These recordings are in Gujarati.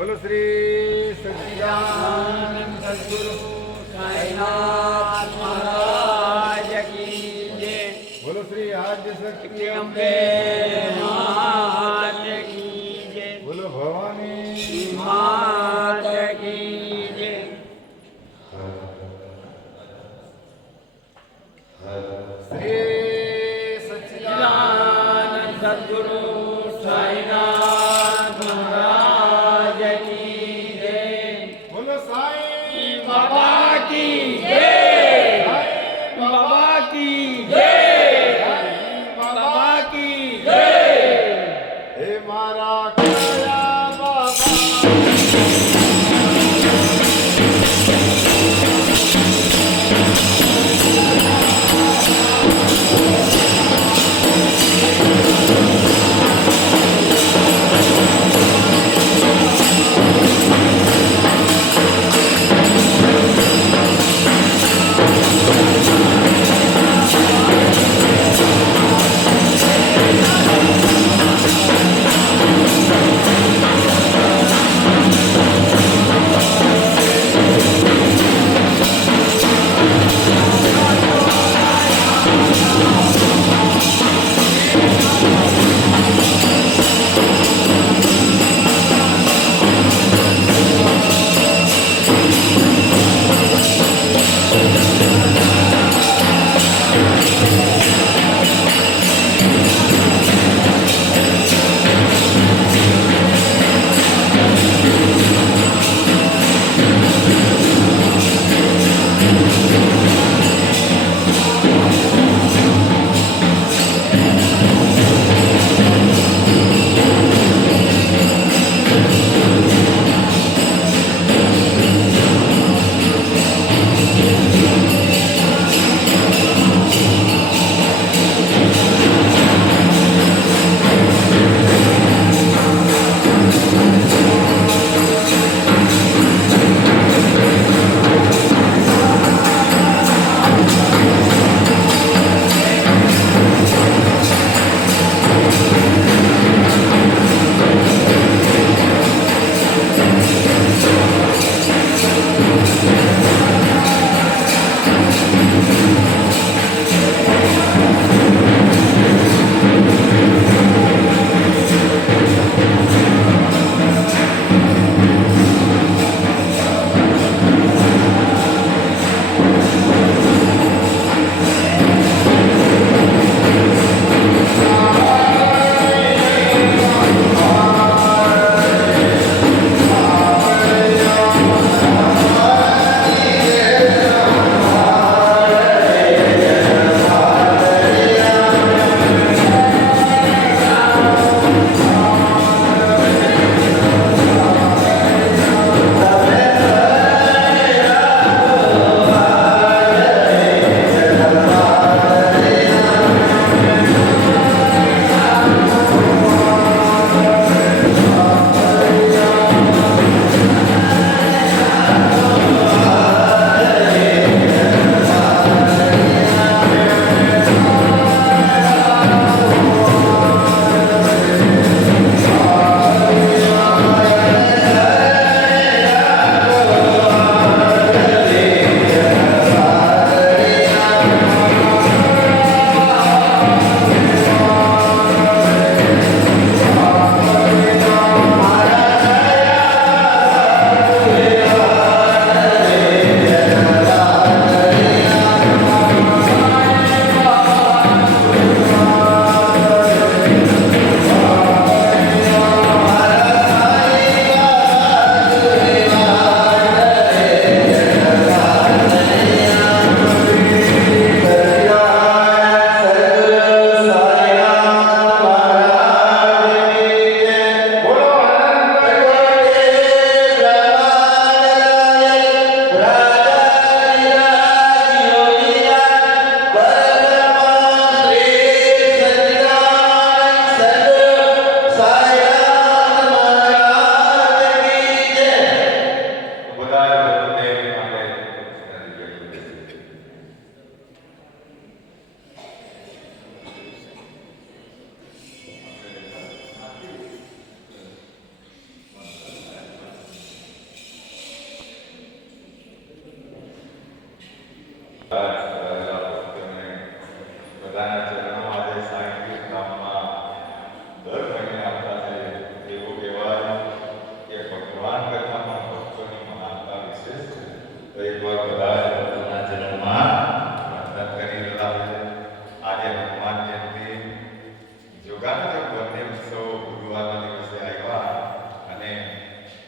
બોલો શ્રી સચ્ચિદાનંદ સદગુરુ સાઈનાથ મહારાજ કી જય. બોલો શ્રી આદ્ય શક્તિ અંબે માત કી જય. બોલો ભવાની માત કી જય. શ્રી સચ્ચિદાનંદ સદગુરુ સાઈનાથ મહારાજ કી જય. બોલો સાઈ બાબા કી જય. બાબા કી જય. બાબા કી જય. હે મારા કયા બાબા.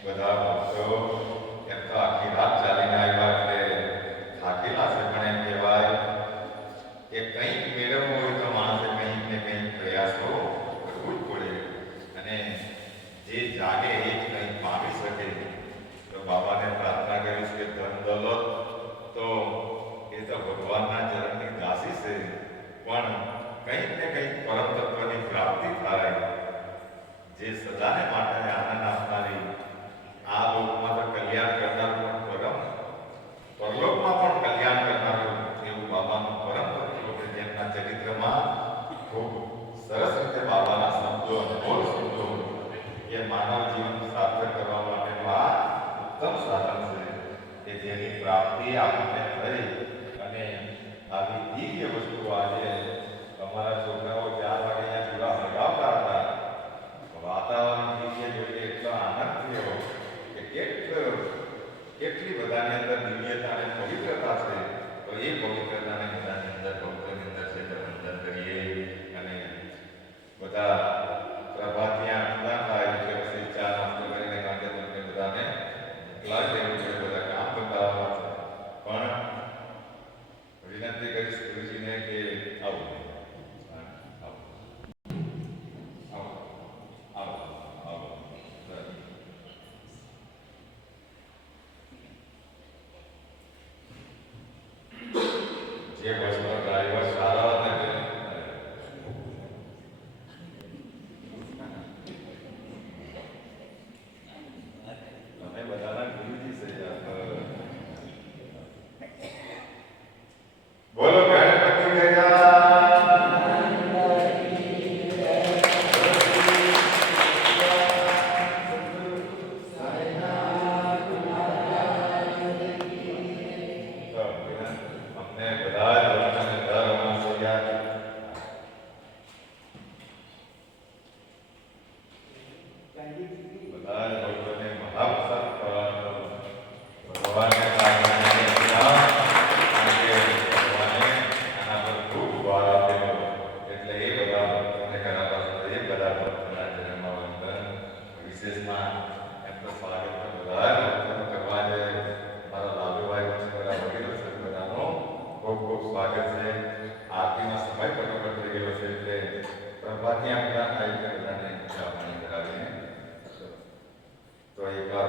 બધા ભક્તો એમ તો આખી રાત ચાલીને આવ્યા એટલે થાકેલા છે, પણ એમ કહેવાય કે કંઈક મેળવવું હોય તો માણસે કંઈક ને કંઈક પ્રયાસ તો કરવો જ પડે. અને જે જાગે એ જ કંઈક પામી શકે. તો બાબાને પ્રાર્થના કરીશ કે ધન દોલત તો એ તો ભગવાનના ચરણની દાસી છે, પણ કંઈક ને કંઈક પરમ તત્વની પ્રાપ્તિ થાય, જે સદાને માટે આનંદ આપનારી, આ લોકમાં તો કલ્યાણ કરનારું પણ પરલોકમાં પણ કલ્યાણ કરનારું એવું બાબાનું પરમ તત્વ કે જેમના ચરિત્રમાં ખૂબ સરસ રીતે બાબાના શબ્દો, અનમોલ શબ્દો કે માનવ જીવન સાર્થક કરવા માટેનું આ ઉત્તમ સાધન છે કે જેની પ્રાપ્તિ આપણને થઈ. અને આવી દિવ્ય વસ્તુ આજે અમારા છોકરાઓ 4 વાગે અહીંયા ચૂલા સળગાવતા હતા. વાતાવરણ દિવ્ય જોઈએ એટલો આનંદ થયો કે કેટલી બધાની અંદર દિવ્યતા અને પવિત્રતા છે. તો એ પવિત્રતાને બધાની અંદર ભક્તોની અંદર છે તો વંદન કરીએ. અને બધા પ્રભાતિયા પૂરા થાય એટલે પછી ચા નાસ્તો કરીને કાંઠે તમને બધાને મોકલા દેવું છે, બધા કામ બતાવવા છે. પણ વિનંતી કરીશ ગુરુજીને કે આવો જે બસનો ડ્રાઈવર સારો હતો ને તમે બધાના ગુરુજી છે. બોલો ગણપતિ ગયા. અમને બધા જ ભક્તોને દર અમાસ યાદ બધા જ ભક્તોને મહાપ્રસાદ કરવાનો ભગવાનને પ્રાર્થના કરીએ કે ભગવાને આના પર ખૂબ વાર આપેલો એટલે એ બધા ભક્તોને ઘણા પાસે એ બધા ભક્તોના જન્મમાં વંદન. વિશેષમાં એમ તો સ્વાગત તો બધા જ ભક્તોનું કરવા જોઈએ. મારા લાલુભાઈ છે, બધા વડીલો છે, બધાનો ખૂબ ખૂબ સ્વાગત છે. આરતીનો સમય બરોબર થઈ ગયો છે એટલે પ્રભાતની આપણા આવી બધાને ચા પાણી કરાવીને તો એક વાર